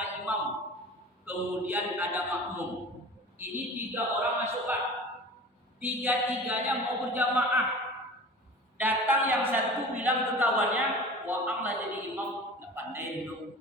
ada imam, kemudian ada makmum. Ini 3 orang masuk Pak. 3-tiganya mau berjamaah. Datang yang satu bilang ke kawannya, wah lah jadi imam, nggak pandai dulu.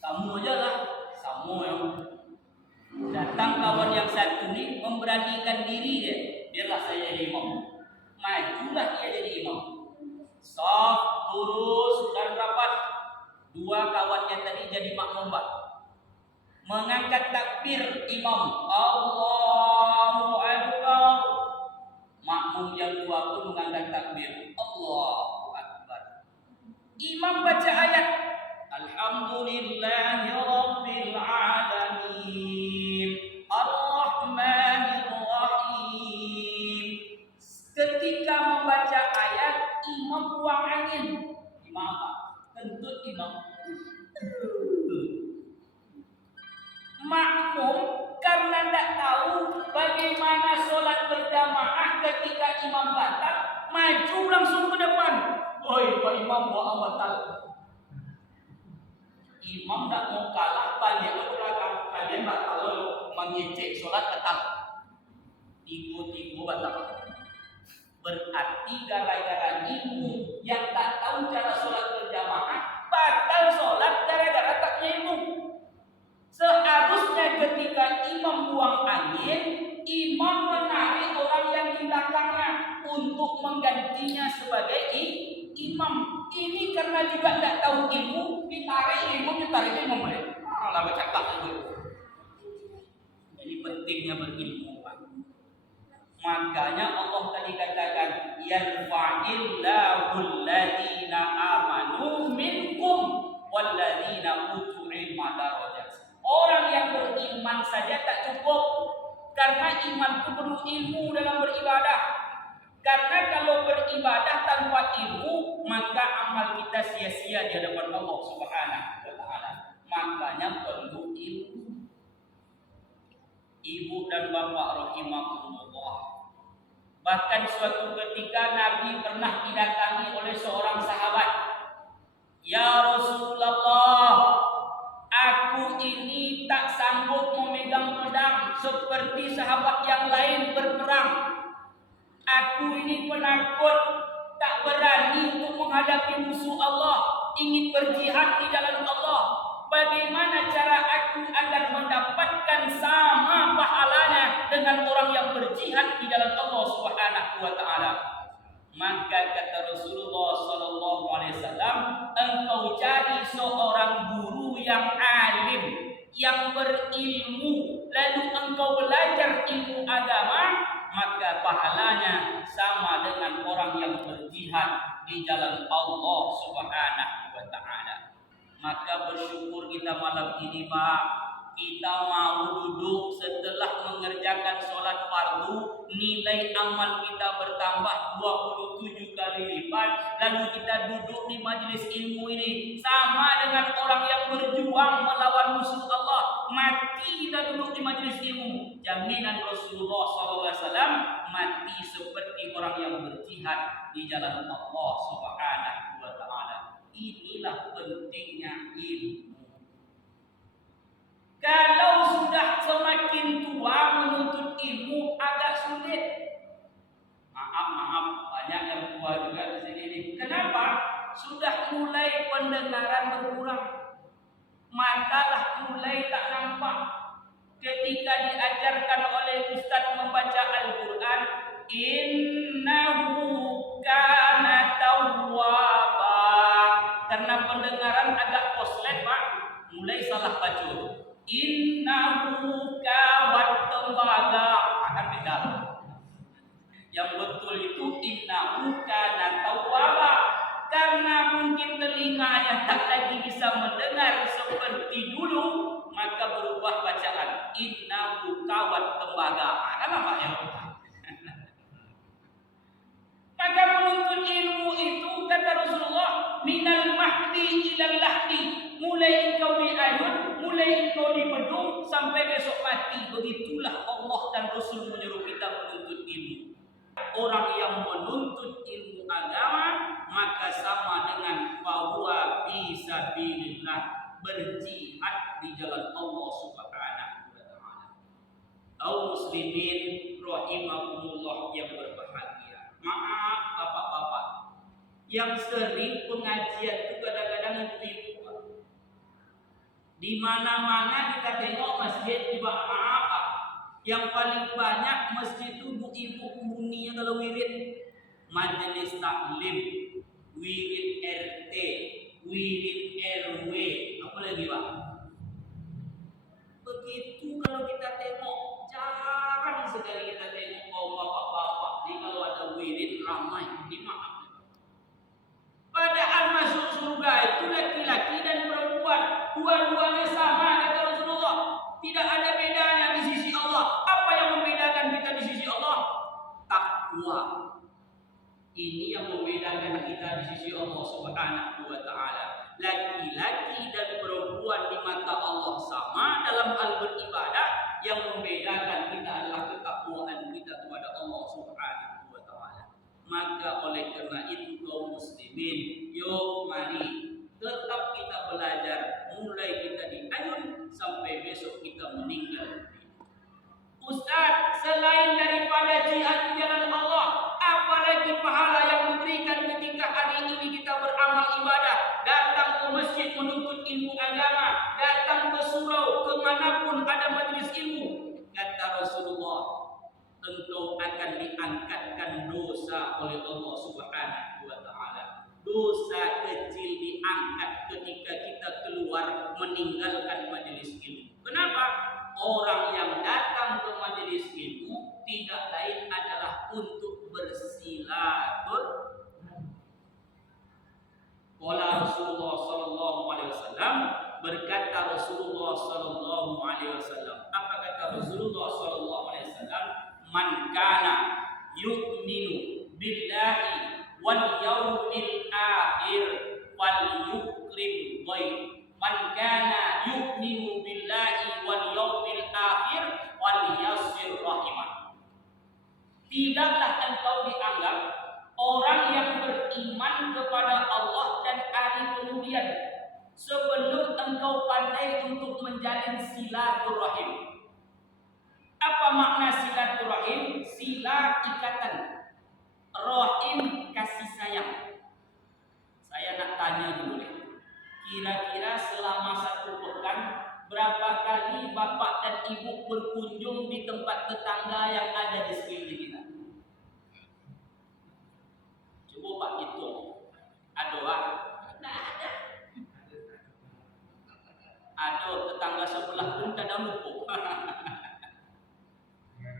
Kamu aja lah, kamu ya. Datang kawan yang satu ini memberanikan diri dia, biarlah saya jadi imam. Majulah dia jadi imam. Soft, lurus dan rapat. 2 kawannya tadi jadi makmum Pak. Mengangkat takbir imam, Allahu Akbar. Makmum yang 2 pun mengangkat takbir, Allahu Akbar. Imam baca ayat, Alhamdulillahi Rabbil Alamin, Ar-Rahmanir Rahim. Ketika membaca ayat, imam buang angin. Imam apa? Kentut imam. Makmum karena tidak tahu bagaimana sholat berjamaah ketika imam batal, maju langsung ke depan. Oi, Pak Imam buat batal. Imam tidak mau kalah, balik ke belakang. Kalian batal mengecek sholat tetap. Tiga batal. Berarti gara-gara ilmu yang tak tahu cara sholat berjamaah, batal sholat gara-gara tak punya ilmu. Seharusnya ketika imam buang angin, imam menarik orang yang di belakangnya untuk menggantinya sebagai imam. Ini karena juga tidak tahu ilmu, ditarik imam balik. Malah bercakap itu. Jadi pentingnya berilmu, Pak. Makanya Allah tadi katakan, yarfa'illahu alladhina amanu minkum walladhina utul ilma darajat. Orang yang beriman saja tak cukup, karena iman itu perlu ilmu dalam beribadah. Karena kalau beribadah tanpa ilmu, maka amal kita sia-sia di hadapan Allah Subhanahu wa taala. Makanya perlu ilmu. Ibu dan bapak rahimahumullah. Bahkan suatu ketika Nabi pernah didatangi oleh seorang sahabat. Ya Rasulullah, aku ini tak sanggup memegang pedang seperti sahabat yang lain berperang. Aku ini penakut, tak berani untuk menghadapi musuh Allah, ingin berjihad di jalan Allah. Bagaimana cara aku agar mendapatkan sama pahalanya dengan orang yang berjihad di jalan Allah Subhanahu wa taala? Maka kata Rasulullah sallallahu alaihi wasallam, engkau cari seorang guru yang alim, yang berilmu, lalu engkau belajar ilmu agama, maka pahalanya sama dengan orang yang berjihad di jalan Allah Subhanahu wa taala. Maka bersyukur kita malam ini, Pak. Kita mau duduk setelah mengerjakan sholat fardu, nilai amal kita bertambah 27 kali lipat. Lalu kita duduk di majelis ilmu ini sama dengan orang yang berjuang melawan musuh Allah. Mati kita duduk di majelis ilmu. Jaminan Rasulullah SAW, mati seperti orang yang berjihad di jalan Allah Subhanahu wa taala. Inilah pentingnya ilmu. Kalau sudah semakin tua menuntut ilmu agak sulit. Maaf, banyak yang tua juga di sini nih. Kenapa? Sudah mulai pendengaran berkurang. Matalah mulai tak nampak. Ketika diajarkan oleh Ustaz membaca Al-Quran, innahu kana tawwaba. Karena pendengaran agak koslet, Pak, mulai salah baca. Innahu kawat tembaga, akan beda. Yang betul itu innahu kana tawwaba. Karena mungkin telinganya tak lagi bisa mendengar seperti dulu, maka berubah bacaan innahu kawat tembaga. Kan apa ya? Maka menuntut ilmu itu kata Rasulullah, minal mahdi ilal lahdi. Mulai engkau diayun, mulai engkau dibedung sampai besok mati. Begitulah Allah dan Rasul menyuruh kita menuntut ilmu. Orang yang menuntut ilmu agama maka sama dengan fahuwa fi sabilillah. berjihad di jalan Allah Subhanahu wa taala. Kaum muslimin rahimakumullah yang berbahagia. Maaf bapak-bapak yang sering pengajian itu kadang-kadang ibu-ibu. Di mana-mana kita tengok masjid juga maaf. Yang paling banyak masjid itu ibu-ibu bunyinya kalau wirid majelis taklim, wirid RT, wirid RW, apa lagi Pak? Begitu kalau kita tengok, jarang sekali kita tengok kaum bapak-bapak ini kalau ada wirid ramai, ini maaf. Padahal masuk surga itu laki-laki dan perempuan, dua-duanya sama kata Rasulullah. Tidak ada bedanya di sisi Allah. Apa yang membedakan kita di sisi Allah? Takwa. Ini yang membedakan kita di sisi Allah Subhanahu wa taala. Laki-laki dan perempuan di mata Allah sama dalam hal beribadah, yang membedakan kita adalah ketakwaan kita kepada Allah Subhanahu wa taala. Maka oleh karena itu kaum muslimin, yuk mari tetap kita belajar, mulai kita di ayun sampai besok kita meninggal. Ustaz, selain daripada jihad di jalan Allah, apalagi pahala yang diberikan ketika hari ini kita beramal ibadah, datang ke masjid menuntut ilmu agama, datang ke surau, kemanapun ada majelis ilmu. Kata Rasulullah, engkau akan diangkatkan dosa oleh Allah Subhanahu wa taala. Dosa kecil diangkat ketika kita keluar meninggalkan majelis ilmu. Kenapa? Orang yang datang ke majelis ilmu tidak lain adalah untuk bersilaturahmi. Qala Rasulullah sallallahu alaihi wasallam, berkata Rasulullah sallallahu alaihi wasallam. Apa kata Rasulullah sallallahu alaihi wasallam? Man kana yu'minu billahi wal yawmil akhir fal yukrim dhaif. Man kana yu'minu billahi wal yawmil akhir wal yasir rahimah. Tidaklah engkau dianggap orang yang beriman kepada Allah dan hari kemudian sebelum engkau pandai untuk menjalin silaturahim. Apa makna silaturahim? Sila ikatan, rahim kasih sayang. Saya nak tanya dulu nih. Kira-kira selama 1 pekan berapa kali bapak dan ibu berkunjung di tempat tetangga yang ada di sekeliling kita? Coba Pak hitung. Ada Pak? Tidak ada. Ada, tetangga sebelah pun kadang lupa.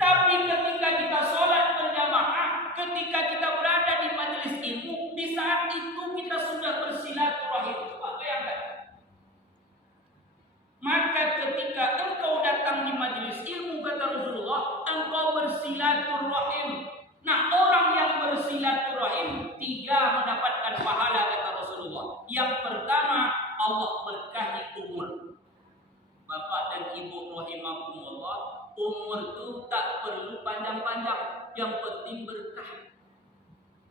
Tapi ketika kita sholat berjamaah, ketika kita berada di majelis ilmu, di saat itu kita sudah bersilaturahim. Pak, bayangkan. Maka ketika engkau datang di majelis ilmu, kata Rasulullah, engkau bersilaturahim. Nah, orang yang bersilaturahim 3 mendapatkan pahala, kata Rasulullah. Yang pertama, Allah berkahi umur. Bapak dan ibu rahimakumullah, umur itu tak perlu panjang-panjang, yang penting berkah.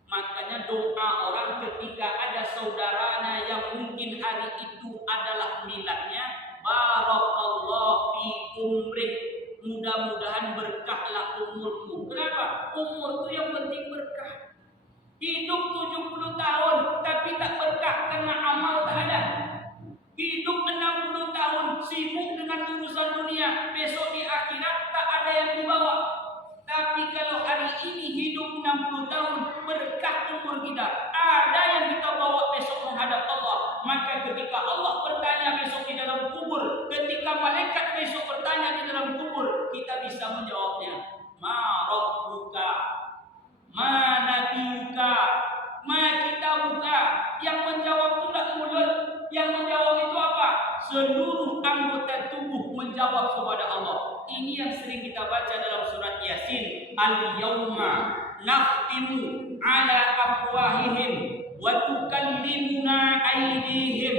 Makanya doa orang ketika ada saudaranya yang mungkin hari itu adalah miladnya, barakallahu fi umrik, mudah-mudahan berkahlah umurmu. Kenapa? Umur itu yang penting berkah. Hidup 70 tahun tapi tak berkah karena amal tak ada. Hidup 60 tahun sibuk dengan urusan dunia, besok di akhirat tak ada yang dibawa. Tapi kalau hari ini hidup 60 tahun, berkah umur kita, ada yang kita bawa besok menghadap Allah. Maka ketika Allah bertanya besok di dalam kubur, ketika malaikat besok bertanya di dalam kubur, kita bisa menjawabnya. Ma rabbuka, ma nabiyuka, ma kitabuka. Yang menjawab itu tak mulut, yang menjawab itu apa? Seluruh anggota tubuh menjawab kepada Allah. Ini yang sering kita baca dalam surat Yasin. Al-yawma nakhtimu ala afwahihim wa tukallimuna aydihim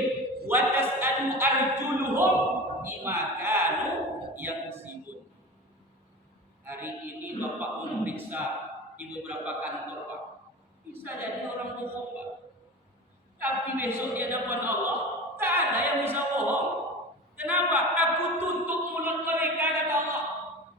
wa tas'alu arjuluhum bima kanu yaksibun. Hari ini Bapak memeriksa di beberapa kantor, Pak. Bisa jadi orang bohong, Pak. Tapi besok di hadapan Allah Tak ada yang bisa bohong. Kenapa? Aku tutup mulut mereka, kata Allah.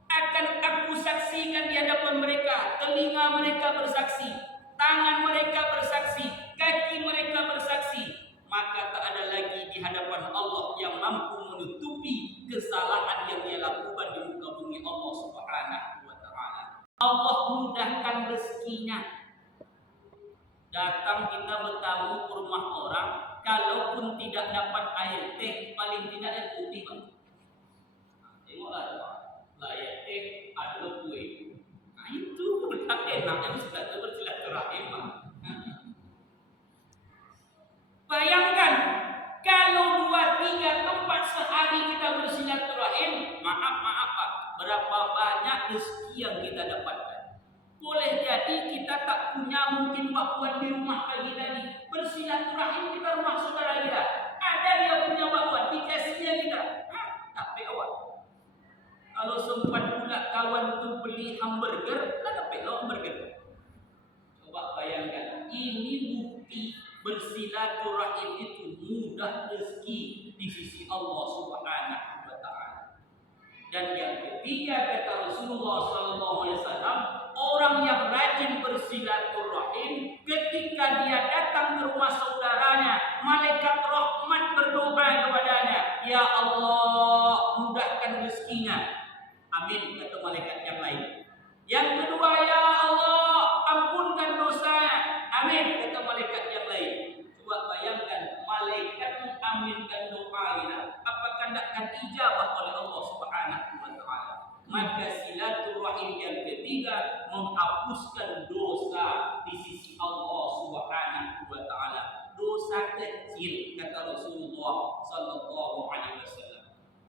Akan aku saksikan di hadapan mereka. Telinga mereka bersaksi, tangan mereka bersaksi, kaki mereka bersaksi. Maka tak ada lagi di hadapan Allah yang mampu menutupi kesalahan yang dia lakukan di muka bumi Allah Subhanahu wa taala. Allah mudahkan rezekinya. Datang kita bertamu ke rumah orang, kalaupun tidak dapat air teh, paling tidak air putih, Bang. Nah, tengoklah, air teh ada kue. Nah, itu tak enak yang sudah bersilaturahim. Bayangkan kalau 2-3 tempat sehari kita bersilaturahim, maaf Pak, berapa banyak rezeki yang kita dapatkan. Boleh jadi kita tak punya mungkin bakwan di rumah lagi tadi. Bersilaturahim kita rumah saudara kita. Ada dia punya bakwan, dikasihnya kita. Tapi awak. Kalau sempat pula kawan tu beli hamburger, tak pelok hamburger. Coba bayangkan, ini bukti bersilaturahim itu mudah rezeki di sisi Allah Subhanahu wa taala. Dan yang ketiga kata Rasulullah SAW, orang yang rajin bersilaturahim ketika dia datang ke rumah saudaranya, malaikat rahmat berdoa kepadanya, ya Allah mudahkan rezekinya. Amin, kata malaikat yang lain. Yang kedua, ya Allah ampunkan dosanya. Amin, kata malaikat yang lain. Coba bayangkan, malaikat mengaminkan doa kita, apakah tidak akan ijabah oleh Allah Subhanahu wa taala? Maka silaturahim yang ketiga menghapuskan dosa